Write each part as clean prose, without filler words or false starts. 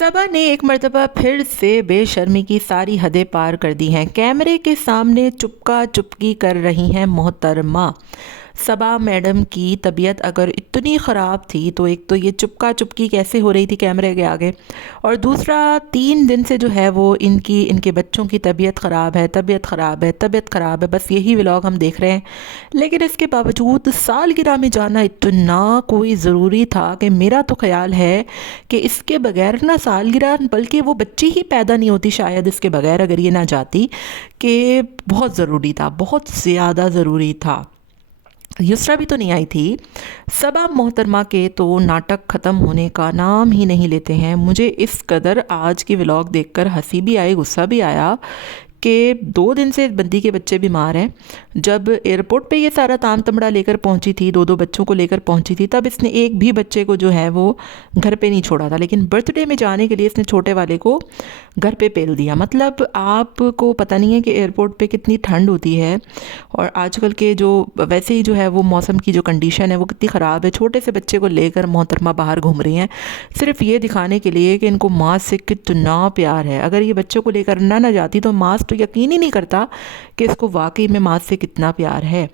सबा ने एक मर्तबा फिर से बेशर्मी की सारी हदें पार कर दी हैं। कैमरे के सामने चुपका चुपकी कर रही हैं मोहतरमा। सबा मैडम की तबीयत अगर इतनी ख़राब थी तो एक तो ये चुपका चुपकी कैसे हो रही थी कैमरे के आगे, और दूसरा 3 दिन से जो है वो इनके बच्चों की तबीयत ख़राब है, तबीयत ख़राब है, तबीयत ख़राब है, बस यही व्लॉग हम देख रहे हैं। लेकिन इसके बावजूद सालगिरह में जाना इतना कोई ज़रूरी था कि मेरा तो ख़्याल है कि इसके बगैर ना सालगिरह, बल्कि वो बच्ची ही पैदा नहीं होती शायद इसके बगैर, अगर ये ना जाती, कि बहुत ज़रूरी था, बहुत ज़्यादा ज़रूरी था। युसरा भी तो नहीं आई थी। सबा मोहतरमा के तो नाटक ख़त्म होने का नाम ही नहीं लेते हैं। मुझे इस कदर आज की व्लॉग देखकर हंसी भी आई, गुस्सा भी आया कि 2 दिन से बंदी के बच्चे बीमार हैं। जब एयरपोर्ट पे ये सारा ताम तमड़ा लेकर पहुंची थी, 2-2 बच्चों को लेकर पहुंची थी, तब इसने एक भी बच्चे को जो है वो घर पे नहीं छोड़ा था। लेकिन बर्थडे में जाने के लिए इसने छोटे वाले को घर पे पेल दिया। मतलब आपको पता नहीं है कि एयरपोर्ट पे कितनी ठंड होती है, और आजकल के जो वैसे ही जो है वो मौसम की जो कंडीशन है वो कितनी ख़राब है। छोटे से बच्चे को लेकर मोहतरमा बाहर घूम रही हैं सिर्फ ये दिखाने के लिए कि इनको माँ से कितना प्यार है। अगर ये बच्चों को लेकर ना जाती तो माँ तो यकीन ही नहीं करता कि इसको वाकई में माँ से कितना प्यार है।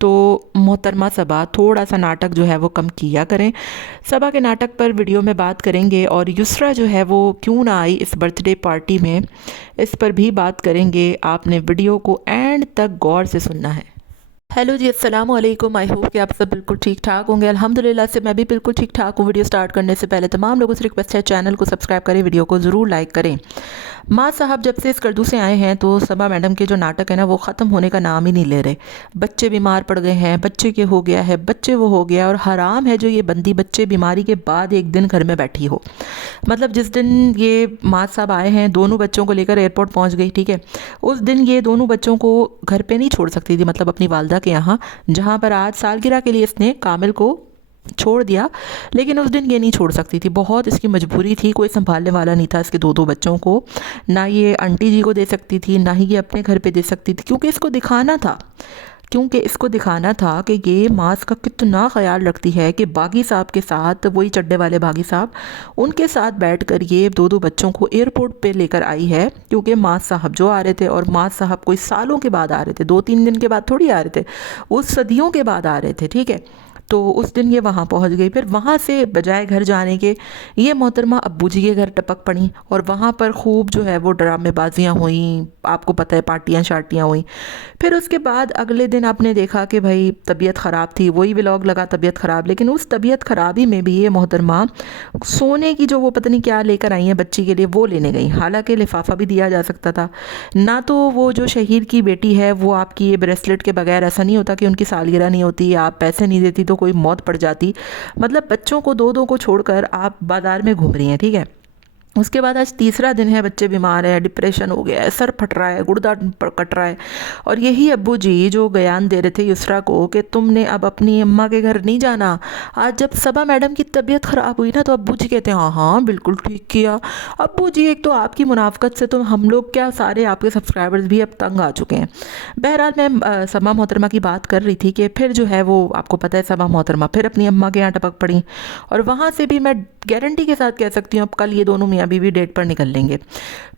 तो मोहतरमा सबा थोड़ा सा नाटक जो है वो कम किया करें। सबा के नाटक पर वीडियो में बात करेंगे, और युसरा जो है वो क्यों ना आई इस बर्थडे पार्टी में, इस पर भी बात करेंगे। आपने वीडियो को एंड तक गौर से सुनना है। हेलो जी, अस्सलाम वालेकुम। आई होप कि आप सब बिल्कुल ठीक ठाक होंगे। अल्हम्दुलिल्लाह से मैं भी बिल्कुल ठीक ठाक हूँ। वीडियो स्टार्ट करने से पहले तमाम लोगों से रिक्वेस्ट है, चैनल को सब्सक्राइब करें, वीडियो को ज़रूर लाइक करें। माँ साहब जब से इस करदू से आए हैं तो सबा मैडम के जो नाटक है ना वो ख़त्म होने का नाम ही नहीं ले रहे। बच्चे बीमार पड़ गए हैं, बच्चे के हो गया है, बच्चे वो हो गया, और हराम है जो ये बंदी बच्चे बीमारी के बाद एक दिन घर में बैठी हो। मतलब जिस दिन ये माँ साहब आए हैं, दोनों बच्चों को लेकर एयरपोर्ट पहुँच गई, ठीक है, उस दिन ये दोनों बच्चों को घर पे नहीं छोड़ सकती थी, मतलब अपनी वालदा के यहाँ, जहाँ पर आज सालगिरह के लिए इसने कामिल को छोड़ दिया। लेकिन उस दिन ये नहीं छोड़ सकती थी, बहुत इसकी मजबूरी थी, कोई संभालने वाला नहीं था इसके 2-2 बच्चों को। ना ये आंटी जी को दे सकती थी, ना ही ये अपने घर पे दे सकती थी, क्योंकि इसको दिखाना था कि ये मास का कितना ख्याल रखती है, कि बागी साहब के साथ, वही चड्डे वाले बागी साहब, उनके साथ बैठकर ये 2-2 बच्चों को एयरपोर्ट पे लेकर आई है। क्योंकि मास साहब जो आ रहे थे, और मास साहब कोई सालों के बाद आ रहे थे, 2-3 दिन के बाद थोड़ी आ रहे थे, उस सदियों के बाद आ रहे थे, ठीक है। तो उस दिन ये वहाँ पहुँच गई। फिर वहाँ से बजाय घर जाने के ये मोहतरमा अब्बू जी के घर टपक पड़ी, और वहाँ पर खूब जो है वो ड्रामेबाजियाँ हुई, आपको पता है, पार्टियाँ शार्टियाँ हुई। फिर उसके बाद अगले दिन आपने देखा कि भाई तबीयत ख़राब थी, वही व्लॉग लगा तबीयत ख़राब। लेकिन उस तबीयत ख़राबी में भी ये मोहतरमा सोने की जो वो पता नहीं क्या लेकर आई हैं बच्ची के लिए, वो लेने गई। हालांकि लिफाफा भी दिया जा सकता था ना। तो वो जो शहीद की बेटी है वो आपकी ये ब्रेसलेट के बगैर, ऐसा नहीं होता कि उनकी सालगिरह नहीं होती, आप पैसे नहीं देती तो कोई मौत पड़ जाती। मतलब बच्चों को 2-2 को छोड़कर आप बाज़ार में घूम रही हैं, ठीक है। उसके बाद आज तीसरा दिन है, बच्चे बीमार हैं, डिप्रेशन हो गया है, सर फट रहा है, गुर्दा कट रहा है, और यही अब्बू जी जो बयान दे रहे थे युसरा को कि तुमने अब अपनी अम्मा के घर नहीं जाना। आज जब सबा मैडम की तबीयत ख़राब हुई ना, तो अब्बू जी कहते हैं हाँ हाँ बिल्कुल ठीक किया। अब्बू जी, एक तो आपकी मुनाफकत से तो हम लोग क्या, सारे आपके सब्सक्राइबर्स भी अब तंग आ चुके हैं। बहरहाल मैं सबा मोहतरमा की बात कर रही थी कि फिर जो है वो आपको पता है, सबा मोहतरमा फिर अपनी अम्मा के यहाँ टपक पड़ी, और वहाँ से भी मैं गारंटी के साथ कह सकती हूँ अब कल ये दोनों मियाँ बीवी डेट पर निकल लेंगे।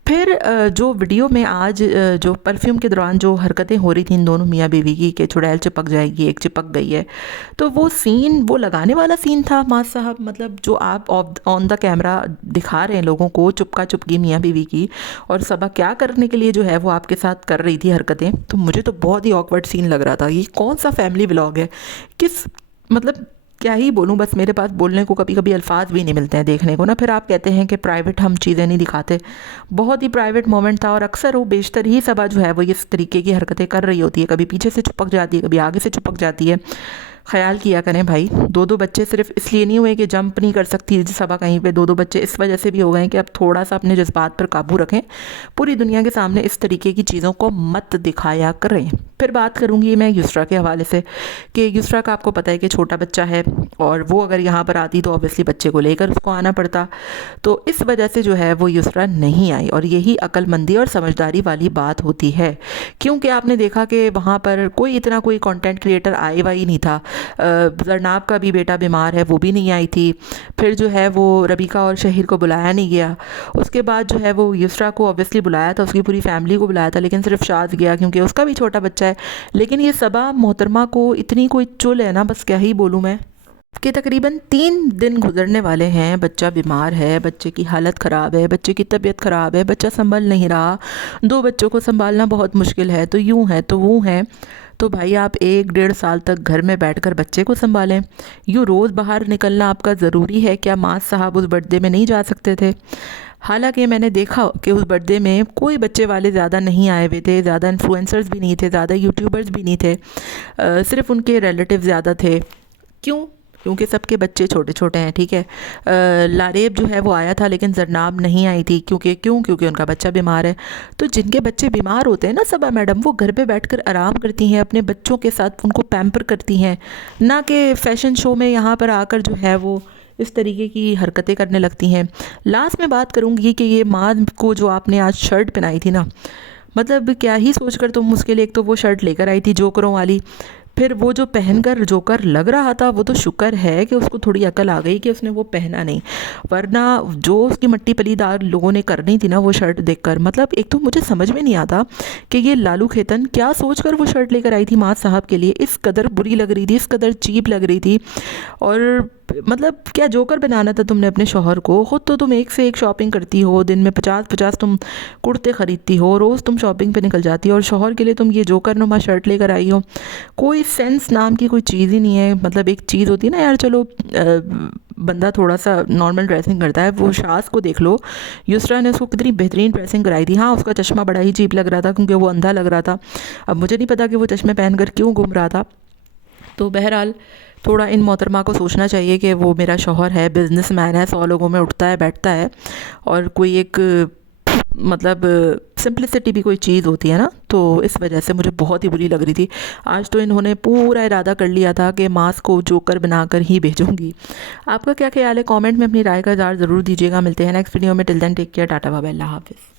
फिर जो वीडियो में आज जो परफ्यूम के दौरान जो हरकतें हो रही थी इन दोनों मियाँ बीवी की, कि चुड़ैल चिपक जाएगी, एक चिपक गई है, तो वो सीन, वो लगाने वाला सीन था माँ साहब। मतलब जो आप ऑन द कैमरा दिखा रहे हैं लोगों को, चुपका चुपकी मियाँ बीवी की, और सबा क्या करने के लिए जो है वो आपके साथ कर रही थी हरकतें, तो मुझे तो बहुत ही ऑकवर्ड सीन लग रहा था। ये कौन सा फैमिली व्लॉग है, किस, मतलब क्या ही बोलूँ, बस मेरे पास बोलने को कभी कभी अल्फाज भी नहीं मिलते हैं देखने को ना। फिर आप कहते हैं कि प्राइवेट हम चीज़ें नहीं दिखाते, बहुत ही प्राइवेट मोमेंट था, और अक्सर वो बेशतर ही सबा जो है वो इस तरीके की हरकतें कर रही होती है, कभी पीछे से चिपक जाती है, कभी आगे से चिपक जाती है। ख्याल किया करें भाई, 2-2 बच्चे सिर्फ इसलिए नहीं हुए कि जंप नहीं कर सकती सबा कहीं पे, 2-2 बच्चे इस वजह से भी हो गए कि अब थोड़ा सा अपने जज्बात पर काबू रखें, पूरी दुनिया के सामने इस तरीके की चीज़ों को मत दिखाया करें। फिर बात करूँगी मैं युसरा के हवाले से कि युसरा का आपको पता है कि छोटा बच्चा है और वो अगर यहाँ पर आती तो ऑब्वियसली बच्चे को लेकर उसको आना पड़ता, तो इस वजह से जो है वो युसरा नहीं आई। और यही अक्लमंदी और समझदारी वाली बात होती है, क्योंकि आपने देखा कि वहाँ पर कोई इतना कोई कंटेंट क्रिएटर आए हुआ ही नहीं था। जरनाब का भी बेटा बीमार है, वो भी नहीं आई थी। फिर जो है वो रबीका और शहीर को बुलाया नहीं गया। उसके बाद जो है वो युसरा को ऑब्वियसली बुलाया था, उसकी पूरी फैमिली को बुलाया था, लेकिन सिर्फ शाद गया क्योंकि उसका भी छोटा बच्चा है। लेकिन ये सबा मोहतरमा को इतनी कोई चुल है ना, बस क्या ही बोलूँ मैं, कि तकरीबन 3 दिन गुजरने वाले हैं, बच्चा बीमार है, बच्चे की हालत ख़राब है, बच्चे की तबीयत ख़राब है, बच्चा संभल नहीं रहा, 2 बच्चों को संभालना बहुत मुश्किल है, तो यूँ है तो वो है। तो भाई आप 1-1.5 साल तक घर में बैठकर बच्चे को संभालें, यूँ रोज़ बाहर निकलना आपका ज़रूरी है क्या? माँ साहब उस बर्थडे में नहीं जा सकते थे? हालांकि मैंने देखा कि उस बर्थडे में कोई बच्चे वाले ज़्यादा नहीं आए हुए थे, ज़्यादा इन्फ्लुएंसर्स भी नहीं थे, ज़्यादा यूट्यूबर्स भी नहीं थे, सिर्फ उनके रिलेटिव ज़्यादा थे। क्यों? क्योंकि सबके बच्चे छोटे छोटे हैं, ठीक है। लारेब जो है वो आया था, लेकिन जरनाब नहीं आई थी, क्योंकि उनका बच्चा बीमार है। तो जिनके बच्चे बीमार होते हैं ना सबा मैडम, वो घर पे बैठकर आराम करती हैं, अपने बच्चों के साथ उनको पैम्पर करती हैं, ना कि फ़ैशन शो में यहाँ पर आकर जो है वो इस तरीके की हरकतें करने लगती हैं। लास्ट में बात करूँगी कि ये माँ को जो आपने आज शर्ट पहनाई थी ना, मतलब क्या ही सोचकर तुम उसके लिए, एक तो वो शर्ट लेकर आई थी जोकरों वाली, फिर वो जो पहनकर जोकर लग रहा था, वो तो शुक्र है कि उसको थोड़ी अकल आ गई कि उसने वो पहना नहीं, वरना जो उसकी मट्टी पलीदार लोगों ने करनी थी ना वो शर्ट देखकर, मतलब एक तो मुझे समझ में नहीं आता कि ये लालू खेतन क्या सोचकर वो शर्ट लेकर आई थी माँ साहब के लिए। इस कदर बुरी लग रही थी, इस कदर चीप लग रही थी। और मतलब क्या जोकर बनाना था तुमने अपने शौहर को? ख़ुद तो तुम एक से एक शॉपिंग करती हो, दिन में 50-50 तुम कुर्ते ख़रीदती हो, रोज़ तुम शॉपिंग पे निकल जाती हो, और शौहर के लिए तुम ये जोकर नुमा शर्ट लेकर आई हो। कोई सेंस नाम की कोई चीज़ ही नहीं है। मतलब एक चीज़ होती है ना यार, चलो बंदा थोड़ा सा नॉर्मल ड्रेसिंग करता है, वो शाज को देख लो, युसरा ने उसको कितनी बेहतरीन ड्रेसिंग कराई थी। हाँ, उसका चश्मा बड़ा ही चीप लग रहा था क्योंकि वो अंधा लग रहा था। अब मुझे नहीं पता कि वो चश्मे पहन कर क्यों घूम रहा था। तो बहरहाल थोड़ा इन मोहतरमा को सोचना चाहिए कि वो मेरा शौहर है, बिजनेसमैन है, 100 लोगों में उठता है बैठता है, और कोई एक मतलब सिंपलिसिटी भी कोई चीज़ होती है ना। तो इस वजह से मुझे बहुत ही बुरी लग रही थी। आज तो इन्होंने पूरा इरादा कर लिया था कि मास्क को जोकर बनाकर ही भेजूंगी। आपका क्या ख्याल है? कमेंट में अपनी राय का इज़हार ज़रूर दीजिएगा। मिलते हैं नेक्स्ट वीडियो में। Till then take care, tata bye bye, अल्लाह हाफिज़।